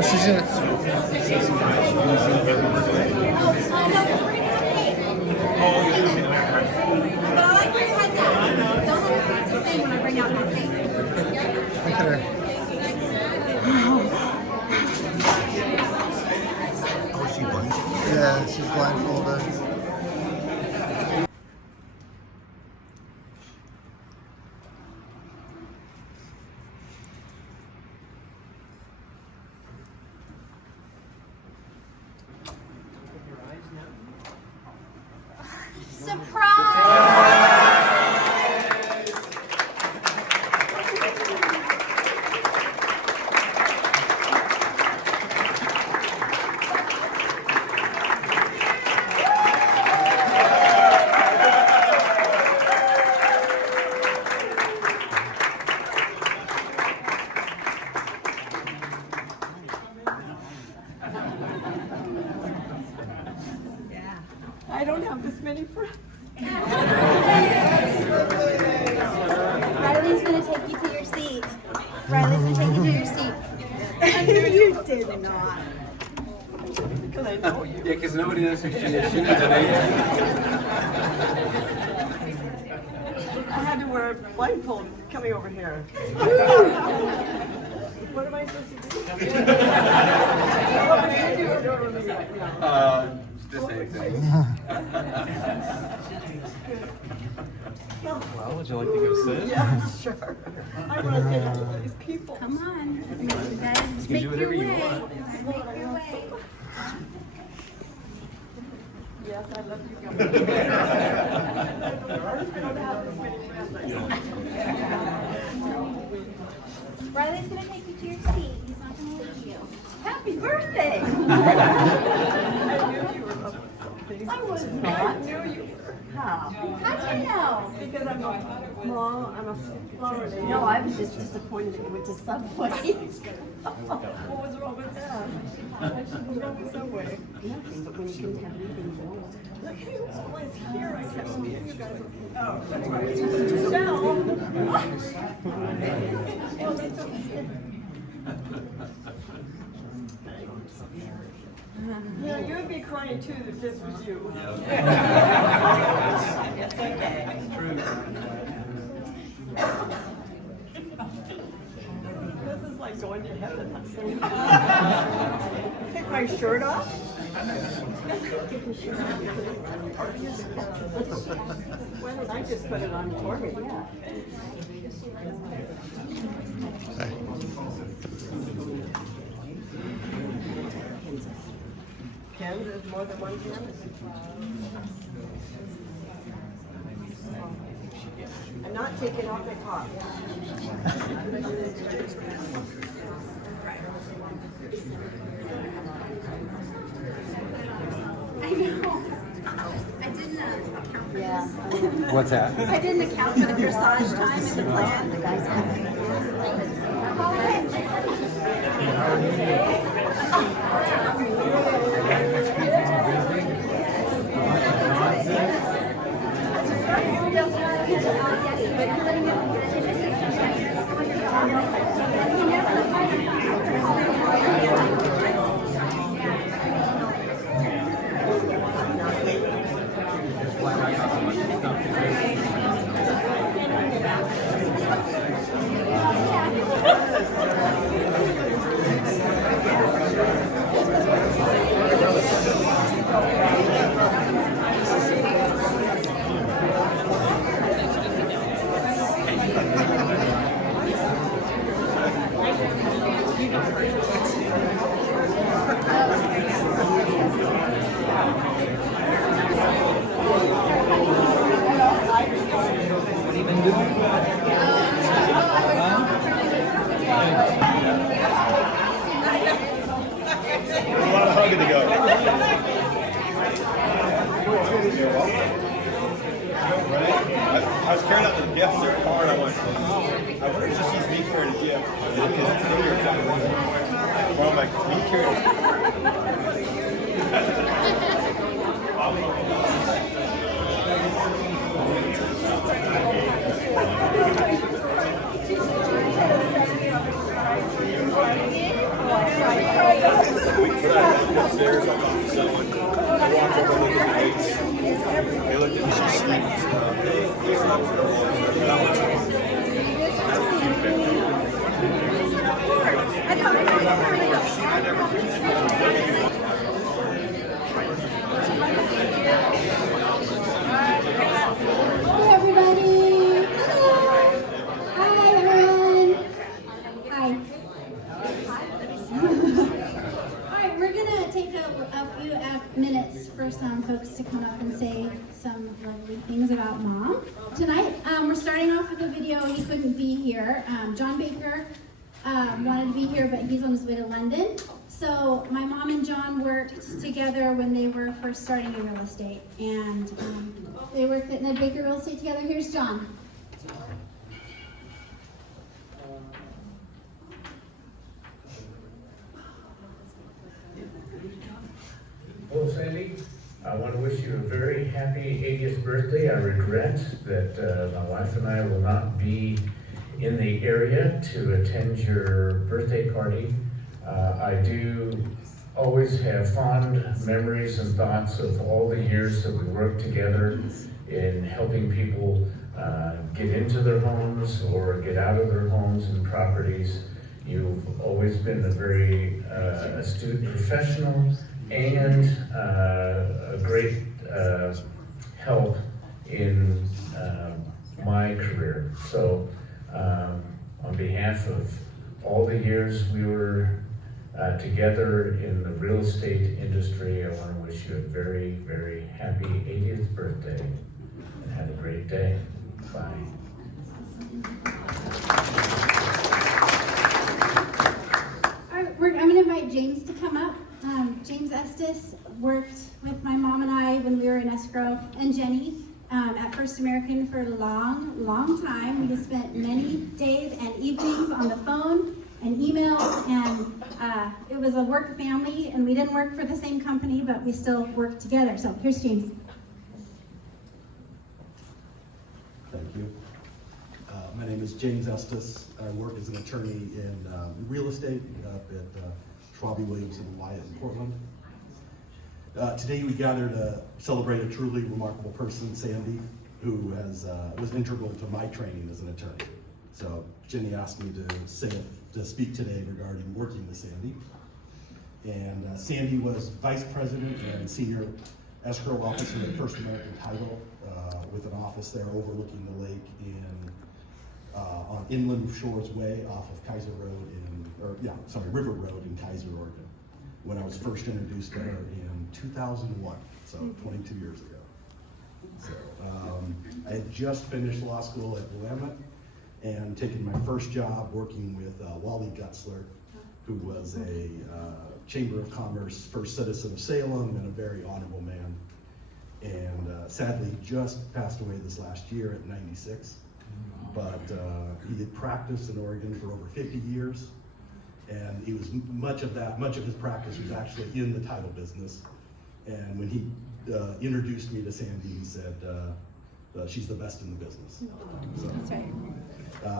Sizi okay. Oh, she won. Yeah, she's blindfolded. I don't have this many friends. Riley's gonna take you to your seat. Riley's gonna take you to your seat. I knew you did not. Because I know you. Yeah, because nobody knows who she is. She needs an agent. I had to wear a blindfold coming over here. What am I supposed to do? The same thing. Well, would you like to go sit? Yeah, sure. I want to say hello to these people. Come on. You gotta just You make can do your whatever you way. want. Make your way. Yes, I love you guys. I don't have this many friends. Riley's gonna take you to your seat. He's not gonna leave you. Happy birthday! I knew you were up with something. I was not. I knew you were. How? How'd you know? Because I'm a flower lady. No, I was just disappointed that you went to Subway. What was wrong with that? What was wrong with Subway? Nothing, but when you couldn't have anything to go. Look who was here. I kept seeing you guys. Oh, that's right. Michelle. Oh, that's okay. Yeah, you would be crying too if this was you. It's okay. This is like going to heaven. Take my shirt off? Why don't I just put it on for me? Yeah. Ken, there's more than one Ken? I'm not taking off my top. I know. I didn't account for this. What's that? I didn't account for the dressage time in the plan. The guys Good to go. I was carrying out the gifts in her car and I went, I wonder if she sees me carrying a gift. Because today you're kind of well, I'm like, can you carry Right. waiting for that to come upstairs. I talked to someone. I walked over, looked at the dates. They looked at me. She's sweet. Hey everybody! Hello! Hi everyone! Hi. Alright, we're gonna take a few minutes for some folks to come up and say some lovely things about Mom. Tonight, we're starting off with a video. He couldn't be here. John Baker wanted to be here, but he's on his way to London. So my mom and John worked together when they were first starting in real estate, and they worked at Ned Baker Real Estate together. Here's John. Well, Sandy, I want to wish you a very happy 80th birthday. I regret that my wife and I will not be in the area to attend your birthday party. I do always have fond memories and thoughts of all the years that we worked together in helping people get into their homes or get out of their homes and properties. You've always been a very astute professional and a great help in my career. So on behalf of all the years we were together in the real estate industry, I want to wish you a very, very happy 80th birthday and have a great day. Bye. All right, I'm going to invite James to come up. James Estes worked with my mom and I when we were in escrow, and Jenny at First American for a long, long time. We just spent many days and evenings on the phone and emails, and it was a work family, and we didn't work for the same company, but we still worked together. So here's James. Thank you. My name is James Estes. I work as an attorney in real estate up at Schwabe, Williamson & Wyatt in Portland. Today we gathered to celebrate a truly remarkable person, Sandy, who was integral to my training as an attorney. So Jenny asked me to speak today regarding working with Sandy. And Sandy was vice president and senior escrow officer at First American Title, with an office there overlooking the lake on Inland Shores Way off of Kaiser Road River Road in Kaiser, Oregon, when I was first introduced to her in 2001, so 22 years ago. So I had just finished law school at Willamette and taken my first job working with Wally Gutzler, who was a Chamber of Commerce first citizen of Salem and a very honorable man. And sadly just passed away this last year at 96. But he had practiced in Oregon for over 50 years. And he was much of his practice was actually in the title business. And when he introduced me to Sandy, he said, she's the best in the business. So, That's right.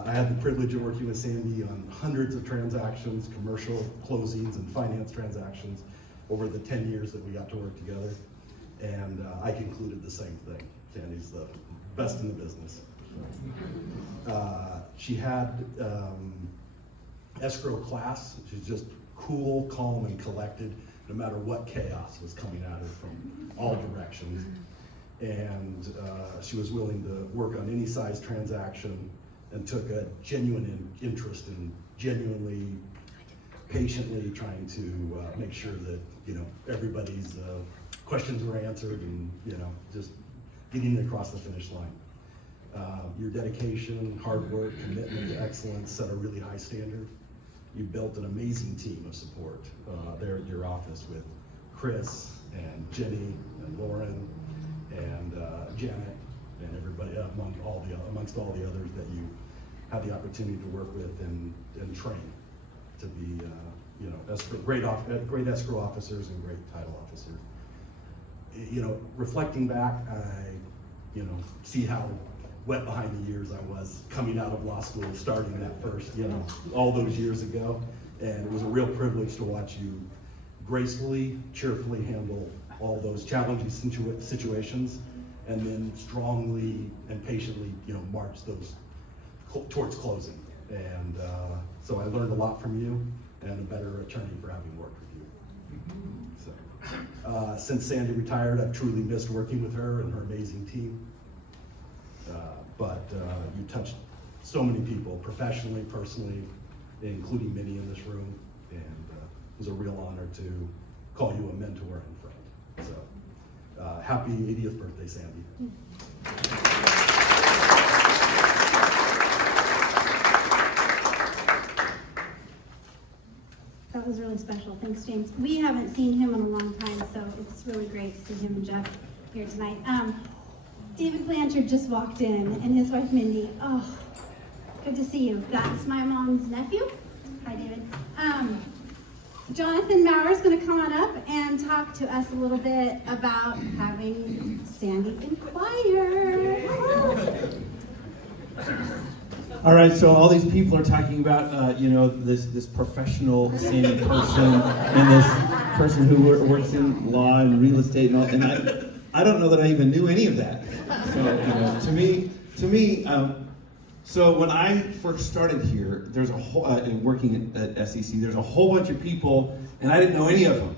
I had the privilege of working with Sandy on hundreds of transactions, commercial closings and finance transactions over the 10 years that we got to work together. And I concluded the same thing. Sandy's the best in the business. She had escrow class. She's just cool, calm, and collected, no matter what chaos was coming at her from all directions. And she was willing to work on any size transaction and took a genuine interest in genuinely, patiently trying to make sure that, everybody's questions were answered and, just getting across the finish line. Your dedication, hard work, commitment to excellence set a really high standard. You built an amazing team of support there at your office with Chris and Jenny and Lauren and Janet and everybody amongst all the others that you had the opportunity to work with and train to be great escrow officers and great title officers. Reflecting back, I see how wet behind the ears I was coming out of law school, starting that first, all those years ago. And it was a real privilege to watch you gracefully, cheerfully handle all those challenging situations, and then strongly and patiently, march those towards closing. And so I learned a lot from you, and a better attorney for having worked with you. So, since Sandy retired, I've truly missed working with her and her amazing team. But you touched so many people, professionally, personally, including many in this room, and it was a real honor to call you a mentor and friend. So, happy 80th birthday, Sandy. That was really special. Thanks, James. We haven't seen him in a long time, so it's really great to see him and Jeff here tonight. David Blanchard just walked in, and his wife Mindy. Oh, good to see you. That's my mom's nephew. Hi, David. Jonathan Maurer is going to come on up and talk to us a little bit about having Sandy in choir. All right, so all these people are talking about, this professional Sandy person and this person who works in law and real estate and all, and I don't know that I even knew any of that. So, to me, so when I first started here, there's a whole, working at SEC, there's a whole bunch of people, and I didn't know any of them,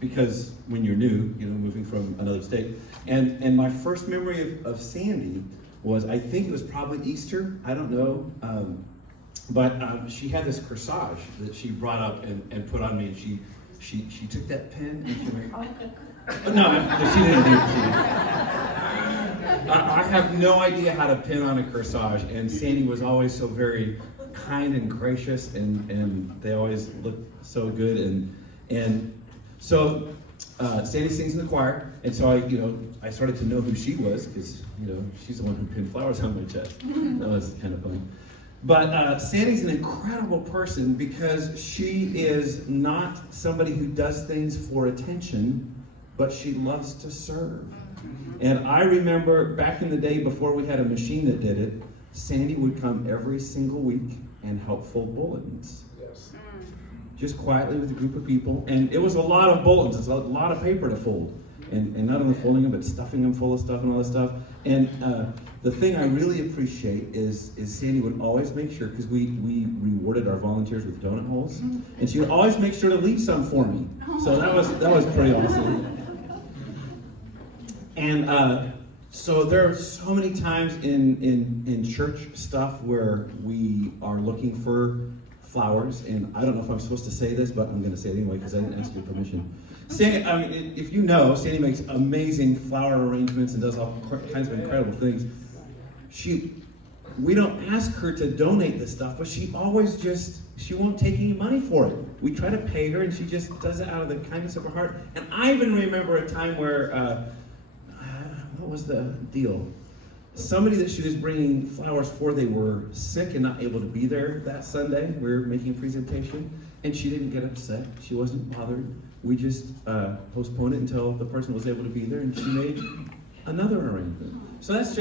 because when you're new, moving from another state, and my first memory of Sandy was, I think it was probably Easter, I don't know, but she had this corsage that she brought up and put on me, and she took that pen and she went, no, she didn't do it. I have no idea how to pin on a corsage, and Sandy was always so very kind and gracious, and they always looked so good, and so Sandy sings in the choir, and so I started to know who she was, because she's the one who pinned flowers on my chest. That was kind of fun. But Sandy's an incredible person, because she is not somebody who does things for attention, but she loves to serve. And I remember back in the day, before we had a machine that did it, Sandy would come every single week and help fold bulletins. Yes. Just quietly with a group of people. And it was a lot of bulletins, it's a lot of paper to fold. And not only folding them, but stuffing them full of stuff and all this stuff. And the thing I really appreciate is Sandy would always make sure, because we rewarded our volunteers with donut holes, and she would always make sure to leave some for me. So that was pretty awesome. And so there are so many times in church stuff where we are looking for flowers, and I don't know if I'm supposed to say this, but I'm going to say it anyway because I didn't ask your permission. Sandy, if you know, Sandy makes amazing flower arrangements and does all kinds of incredible things. We don't ask her to donate this stuff, but she always she won't take any money for it. We try to pay her, and she just does it out of the kindness of her heart. And I even remember a time where, what was the deal? Somebody that she was bringing flowers for, they were sick and not able to be there that Sunday. We were making a presentation, and she didn't get upset. She wasn't bothered. We just postponed it until the person was able to be there, and she made another arrangement. So that's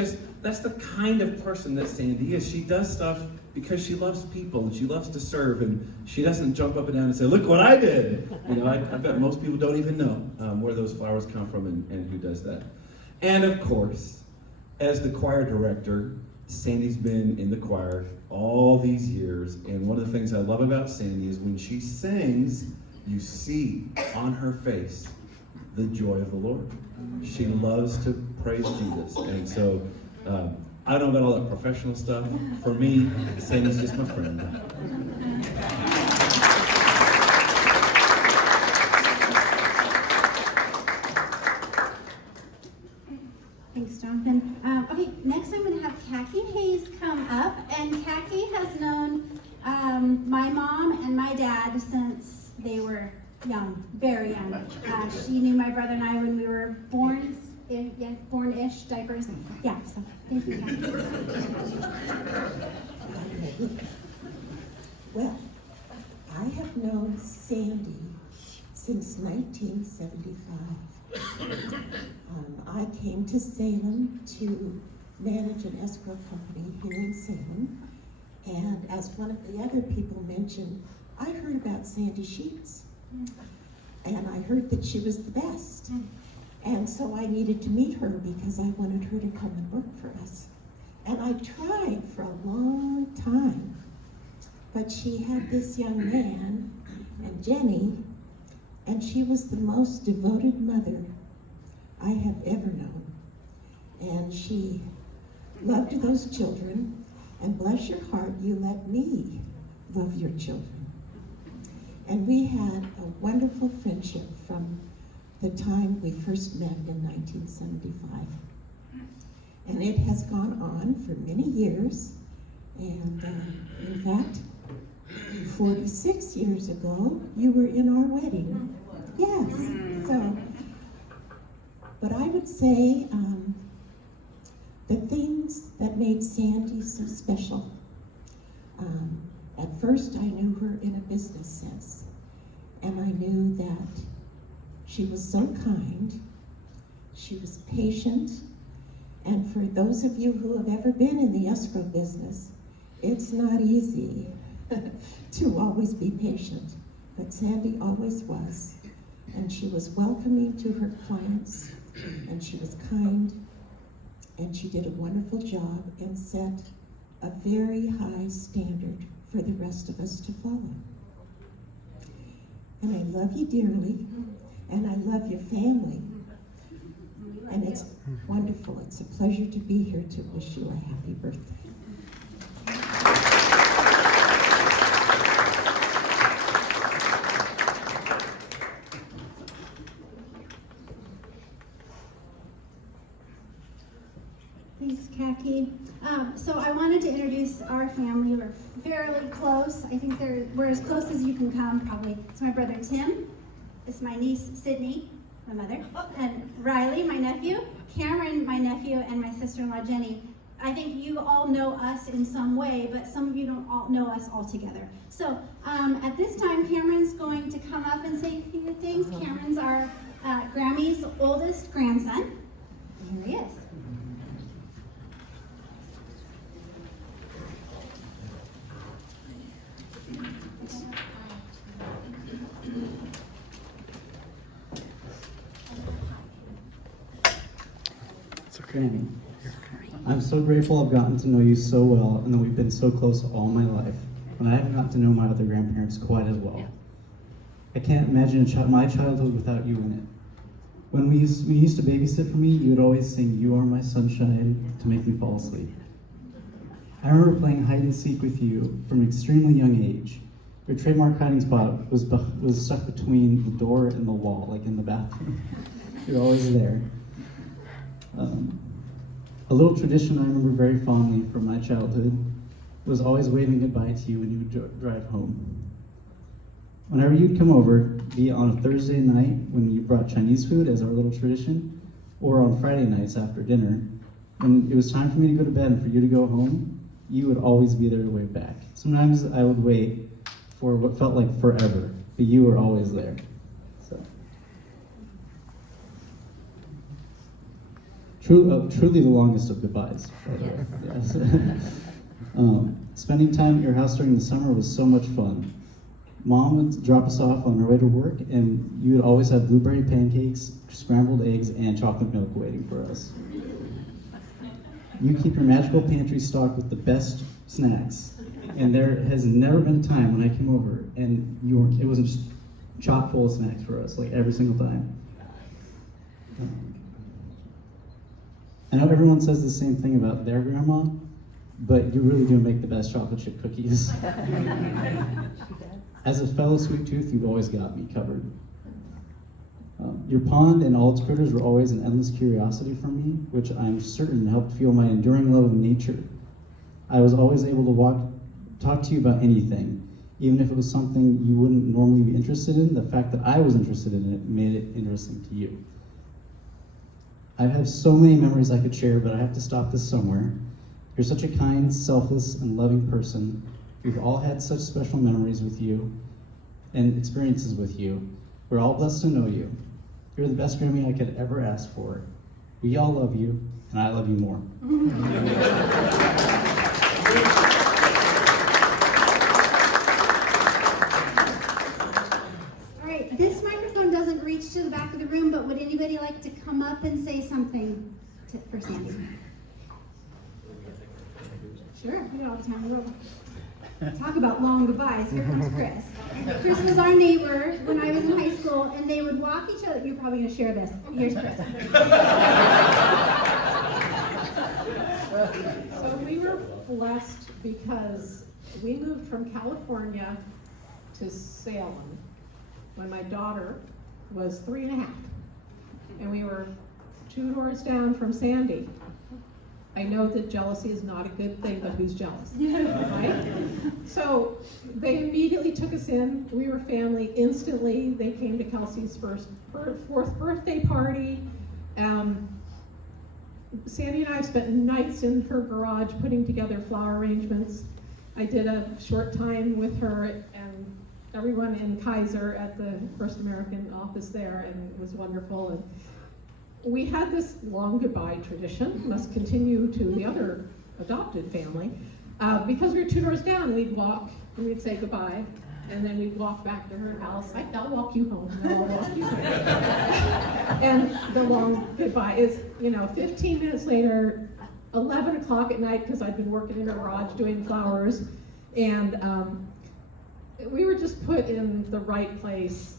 the kind of person that Sandy is. She does stuff because she loves people and she loves to serve, and she doesn't jump up and down and say, "Look what I did." I bet most people don't even know where those flowers come from and who does that. And of course, as the choir director, Sandy's been in the choir all these years, and one of the things I love about Sandy is when she sings, you see on her face the joy of the Lord. She loves to praise Jesus. And so, I don't know about all that professional stuff. For me, Sandy's just my friend. Thanks, Jonathan. Okay, next I'm going to have Khaki Hayes come up, and Khaki has known my mom and my dad since they were young, very young. She knew my brother and I when we were born, born-ish, diapers. Yeah, so thank you, Khaki. Well, I have known Sandy since 1975. I came to Salem to manage an escrow company here in Salem, and as one of the other people mentioned, I heard about Sandy Sheets. and I heard that she was the best. And so I needed to meet her because I wanted her to come and work for us. And I tried for a long time, but she had this young man, and Jenny, and she was the most devoted mother I have ever known. And she loved those children, and bless your heart, you let me love your children. And we had a wonderful friendship from the time we first met in 1975. And it has gone on for many years. And in fact, 46 years ago, you were in our wedding. Yes, so, but I would say the things that made Sandy so special. At first, I knew her in a business sense, and I knew that she was so kind, she was patient, and for those of you who have ever been in the escrow business, it's not easy to always be patient, but Sandy always was, and she was welcoming to her clients, and she was kind, and she did a wonderful job and set a very high standard for the rest of us to follow. And I love you dearly, and I love your family. And it's wonderful. It's a pleasure to be here to wish you a happy birthday. Thanks, Khaki. So I wanted to introduce our family. We're fairly close. I think we're as close as you can come, probably. It's my brother Tim. It's my niece Sydney, my mother, and Riley, my nephew, Cameron, my nephew, and my sister-in-law Jenny. I think you all know us in some way, but some of you don't all know us all together. So at this time, Cameron's going to come up and say a few things. Cameron's our Grammy's oldest grandson. Here he is. Grammy, I'm so grateful I've gotten to know you so well and that we've been so close all my life, and I haven't gotten to know my other grandparents quite as well. I can't imagine my childhood without you in it. When you used to babysit for me, you would always sing "You Are My Sunshine" to make me fall asleep. I remember playing hide and seek with you from an extremely young age. Your trademark hiding spot was stuck between the door and the wall, like in the bathroom. You're always there. A little tradition I remember very fondly from my childhood was always waving goodbye to you when you would drive home. Whenever you'd come over, be it on a Thursday night when you brought Chinese food as our little tradition, or on Friday nights after dinner, when it was time for me to go to bed and for you to go home, you would always be there to wave back. Sometimes I would wait for what felt like forever, but you were always there. Truly the longest of goodbyes, by the way. Yes. Spending time at your house during the summer was so much fun. Mom would drop us off on our way to work, and you would always have blueberry pancakes, scrambled eggs, and chocolate milk waiting for us. You keep your magical pantry stocked with the best snacks, and there has never been a time when I came over and it wasn't just chock full of snacks for us, like every single time. I know everyone says the same thing about their grandma, but you really do make the best chocolate chip cookies. As a fellow sweet tooth, you've always got me covered. Your pond and all its critters were always an endless curiosity for me, which I'm certain helped fuel my enduring love of nature. I was always able to talk to you about anything, even if it was something you wouldn't normally be interested in. The fact that I was interested in it made it interesting to you. I have so many memories I could share, but I have to stop this somewhere. You're such a kind, selfless, and loving person. We've all had such special memories with you and experiences with you. We're all blessed to know you. You're the best Grammy I could ever ask for. We all love you, and I love you more. All right, this microphone doesn't doesn't reach to the back of the room, but would anybody like to come up and say something for Sandy? Sure, we got all the time in the world. Talk about long goodbyes. Here comes Chris. Chris was our neighbor when I was in high school, and they would walk each other. You're probably going to share this. Here's Chris. So we were blessed because we moved from California to Salem when my daughter was 3.5, and we were 2 doors down from Sandy. I know that jealousy is not a good thing, but who's jealous, right? So they immediately took us in. We were family instantly. They came to Kelsey's 4th birthday party. Sandy and I spent nights in her garage putting together flower arrangements. I did a short time with her and everyone in Kaiser at the First American office there, and it was wonderful. And we had this long goodbye tradition, must continue to the other adopted family. Because we were 2 doors down, we'd walk and we'd say goodbye, and then we'd walk back to her house. I'll walk you home, and I'll walk you home. And the long goodbye is, 15 minutes later, 11 o'clock at night, because I'd been working in a garage doing flowers, and we were just put in the right place.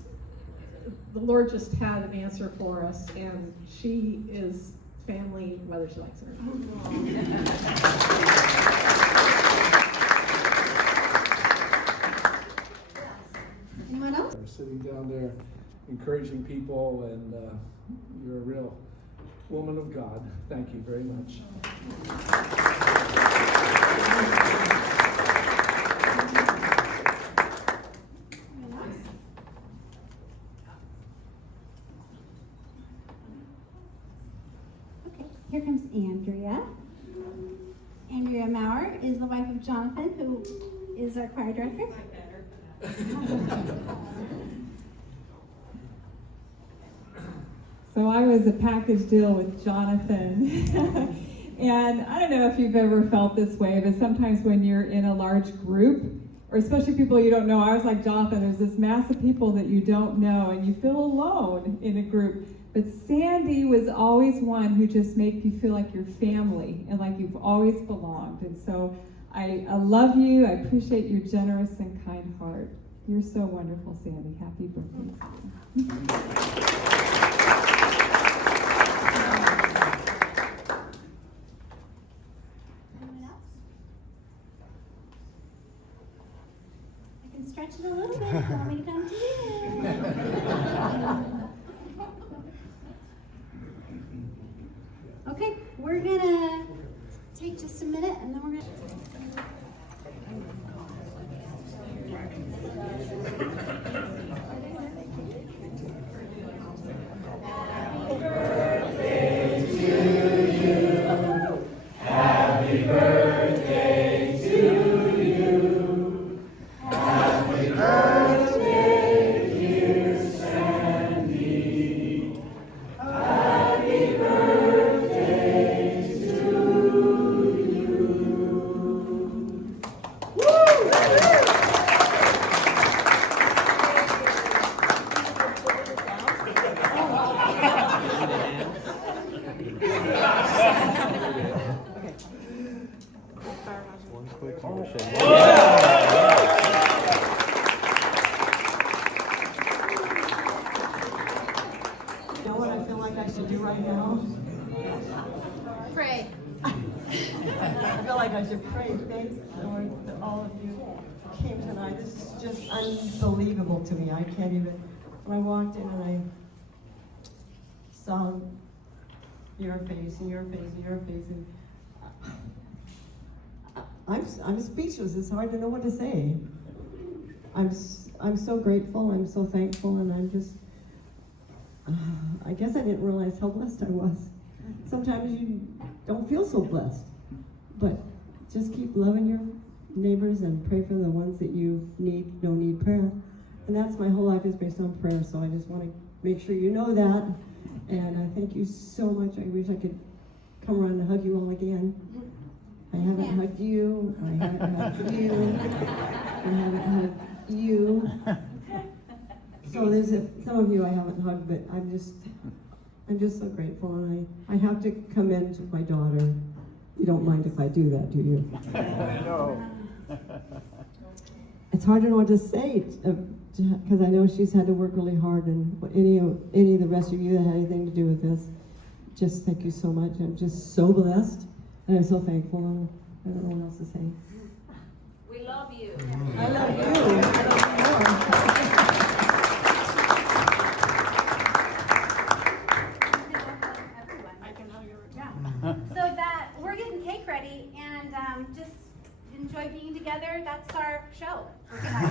The Lord just had an answer for us, and she is family, whether she likes it or not. Anyone else? Sitting down there, encouraging people, and you're a real woman of God. Thank you very much. Here comes Andrea. Andrea Maurer is the wife of Jonathan, who is our choir director. So I was a package deal with Jonathan. And I don't know if you've ever felt this way, but sometimes when you're in a large group, or especially people you don't know, I was like Jonathan, there's this mass of people that you don't know, and you feel alone in a group. But Sandy was always one who just made you feel like you're family and like you've always belonged. And so I love you. I appreciate your generous and kind heart. You're so wonderful, Sandy. Happy birthday. Anyone else? I can stretch it a little bit. You want me to come to you? Okay, we're gonna take just a minute and then we're gonna. Happy birthday to you. Happy birthday to you. Happy birthday, dear Sandy. Happy birthday to you. One quick motion. You know what I feel like I should do right now? Pray. I feel like I should pray. Thanks, Lord, that all of you came tonight. This is just unbelievable to me. I can't even. When I walked in and I saw your face and your face and your face, and I'm speechless. It's hard to know what to say. I'm so grateful. I'm so thankful, and I'm just. I guess I didn't realize how blessed I was. Sometimes you don't feel so blessed, but just keep loving your neighbors and pray for the ones that you don't need prayer. And that's my whole life is based on prayer, so I just want to make sure you know that. And I thank you so much. I wish I could come around and hug you all again. I haven't hugged you. I haven't hugged you. I haven't hugged you. So there's some of you I haven't hugged, but I'm just so grateful, and I have to commend my daughter. You don't mind if I do that, do you? No. It's hard to know what to say, because I know she's had to work really hard, and any of the rest of you that had anything to do with this, just thank you so much. I'm just so blessed, and I'm so thankful. I don't know what else to say. We love you. I love you. I love you more. So that we're getting cake ready and just enjoy being together. That's our show for tonight.